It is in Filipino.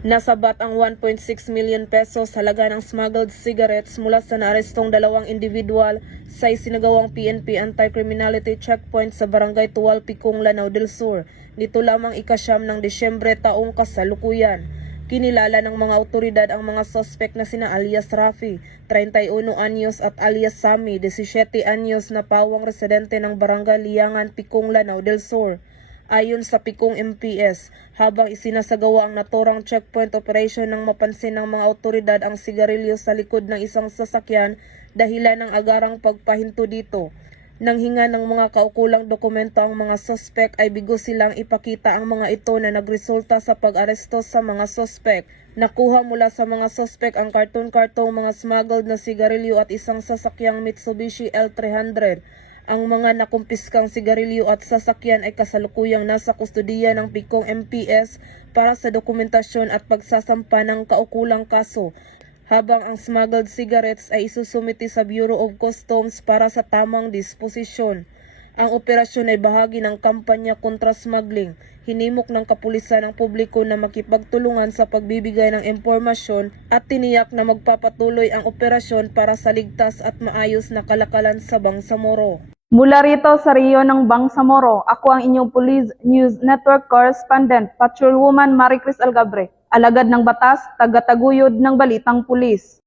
Nasabat ang 1.6 million pesos halaga ng smuggled cigarettes mula sa naarestong dalawang individual sa isinagawang PNP Anti-Criminality Checkpoint sa Barangay Tuwal, Picong, Lanao del Sur. Nito lamang ika-9 ng Disyembre taong kasalukuyan. Kinilala ng mga otoridad ang mga suspect na sina alias Rafi, 31 anyos at alias Sammy, 17 anyos na pawang residente ng Barangay Liangan, Picong, Lanao del Sur. Ayon sa Picong MPS, habang isinasagawa ang naturang checkpoint operation nang mapansin ng mga otoridad ang sigarilyo sa likod ng isang sasakyan dahilan ng agarang pagpahinto dito. Nang hinga ng mga kaukulang dokumento ang mga suspect ay bigo silang ipakita ang mga ito na nagresulta sa pag-aresto sa mga suspect. Nakuha mula sa mga suspect ang karton-kartong mga smuggled na sigarilyo at isang sasakyang Mitsubishi L300. Ang mga nakumpiskang sigarilyo at sasakyan ay kasalukuyang nasa kustudiya ng Picong MPS para sa dokumentasyon at pagsasampa ng kaukulang kaso, habang ang smuggled cigarettes ay isusumiti sa Bureau of Customs para sa tamang disposisyon. Ang operasyon ay bahagi ng kampanya kontra smuggling. Hinimok ng kapulisan ang publiko na makipagtulungan sa pagbibigay ng impormasyon at tiniyak na magpapatuloy ang operasyon para sa ligtas at maayos na kalakalan sa Bangsamoro. Mula rito sa Rio ng Bangsamoro, ako ang inyong Police News Network Correspondent, Patrolwoman Maricris Algabre, alagad ng batas, tagataguyod ng Balitang Pulis.